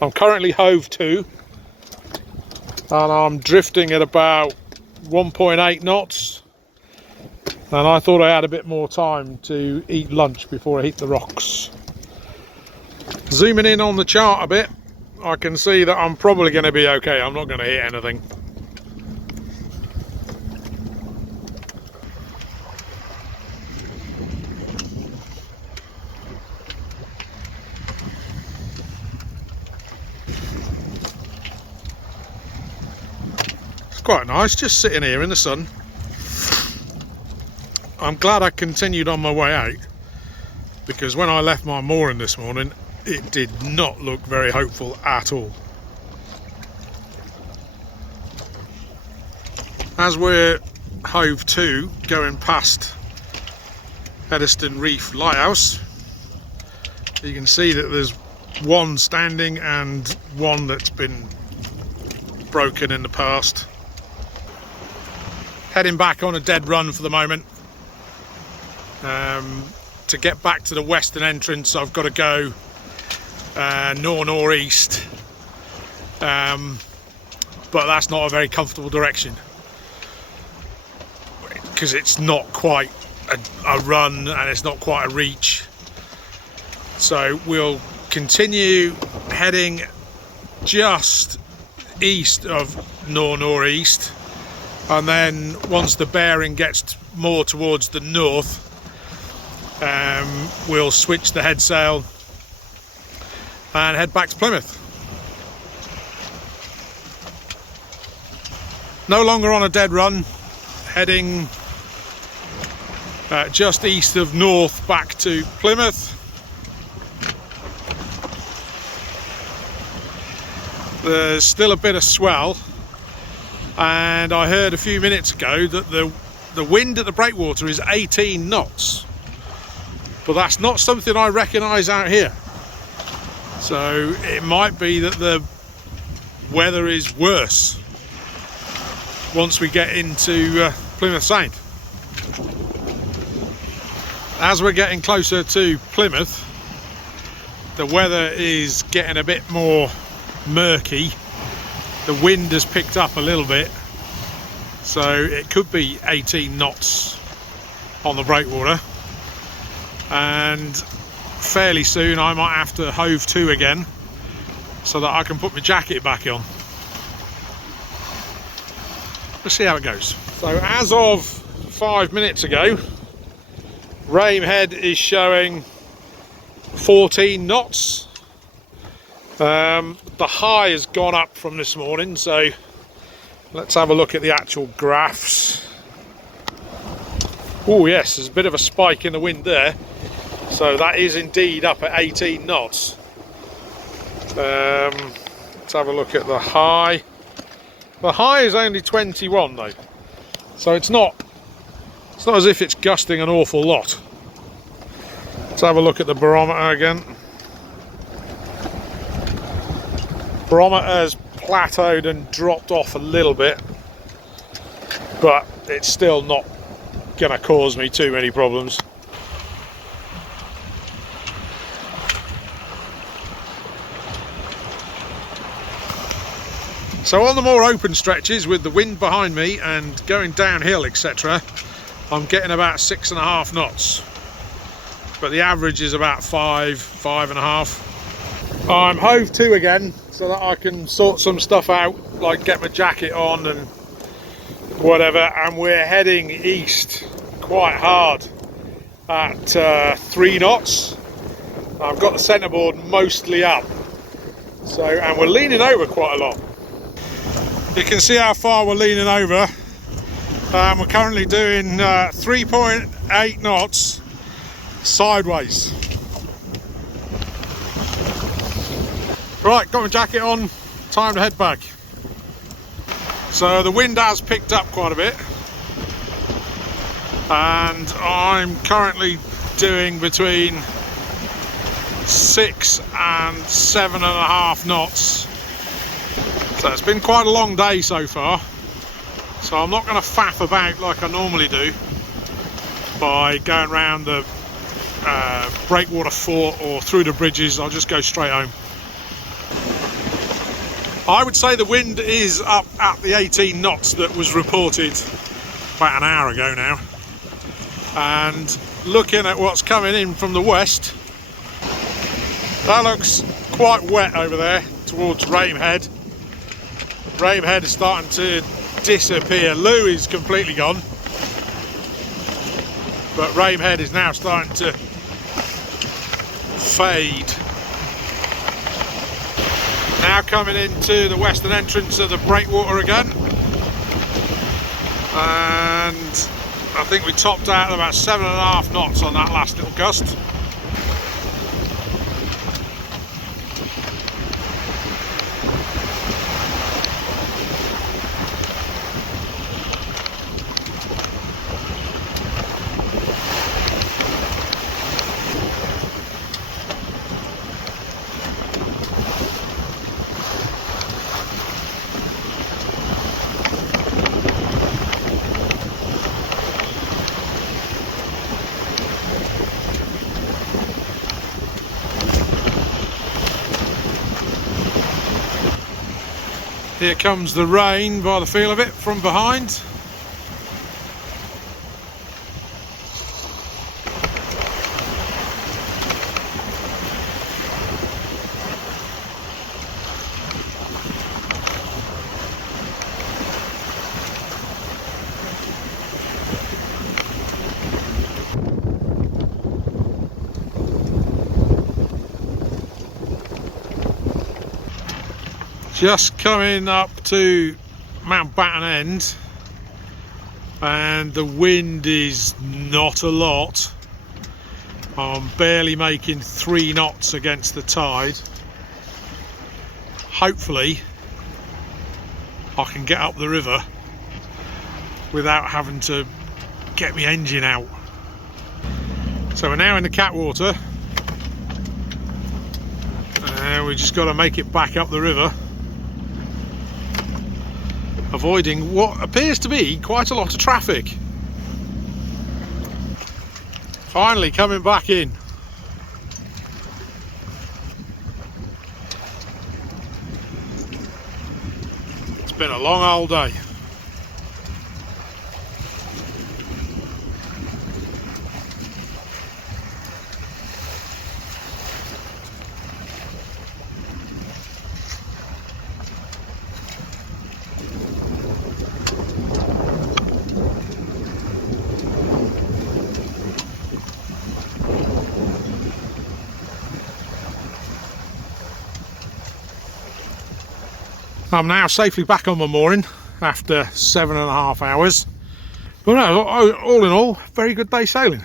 I'm currently hove to, and I'm drifting at about 1.8 knots, and I thought I had a bit more time to eat lunch before I hit the rocks. Zooming in on the chart a bit, I can see that I'm probably going to be okay. I'm not going to hit anything. It's quite nice just sitting here in the sun. I'm glad I continued on my way out, because when I left my mooring this morning, it did not look very hopeful at all. As we're hove to, going past Eddystone Reef Lighthouse, you can see that there's one standing and one that's been broken in the past. Heading back on a dead run for the moment. To get back to the western entrance, I've got to go north-northeast, but that's not a very comfortable direction, because it's not quite a run and it's not quite a reach. So we'll continue heading just east of north-northeast, and then once the bearing gets more towards the north, we'll switch the head sail and head back to Plymouth. No longer on a dead run, heading just east of north back to Plymouth. There's still a bit of swell, and I heard a few minutes ago that the wind at the breakwater is 18 knots. But that's not something I recognise out here. So it might be that the weather is worse once we get into Plymouth Sound. As we're getting closer to Plymouth, the weather is getting a bit more murky. The wind has picked up a little bit, so it could be 18 knots on the breakwater. And fairly soon I might have to hove to again so that I can put my jacket back on. Let's see how it goes. So as of 5 minutes ago, Rame Head is showing 14 knots. The high has gone up from this morning, so let's have a look at the actual graphs. Oh yes, there's a bit of a spike in the wind there. So that is indeed up at 18 knots. Let's have a look at the high. The high is only 21 though, so it's not as if it's gusting an awful lot. Let's have a look at the barometer again. Barometer has plateaued and dropped off a little bit, but it's still not going to cause me too many problems. So on the more open stretches with the wind behind me and going downhill, etc., I'm getting about 6.5 knots, but the average is about 5.5. I'm hove to again so that I can sort some stuff out, like get my jacket on and whatever, and we're heading east quite hard at 3 knots. I've got the centreboard mostly up, so, and we're leaning over quite a lot. You can see how far we're leaning over. We're currently doing 3.8 knots sideways. Right, got my jacket on, time to head back. So the wind has picked up quite a bit, and I'm currently doing between 6 and 7.5 knots. So it's been quite a long day so far, so I'm not going to faff about like I normally do by going around the breakwater fort or through the bridges. I'll just go straight home. I would say the wind is up at the 18 knots that was reported about an hour ago now. And looking at what's coming in from the west, that looks quite wet over there towards Ramehead. Ramehead is starting to disappear. Loo is completely gone, but Ramehead is now starting to fade. Now coming into the western entrance of the breakwater again, and I think we topped out at about 7.5 knots on that last little gust. Here comes the rain by the feel of it from behind. Just coming up to Mount Batten End, and the wind is not a lot. I'm barely making 3 knots against the tide. Hopefully I can get up the river without having to get my engine out. So we're now in the Cattewater, and we just got to make it back up the river, avoiding what appears to be quite a lot of traffic. Finally coming back in. It's been a long old day. I'm now safely back on my mooring after 7.5 hours. But no, all in all, very good day sailing.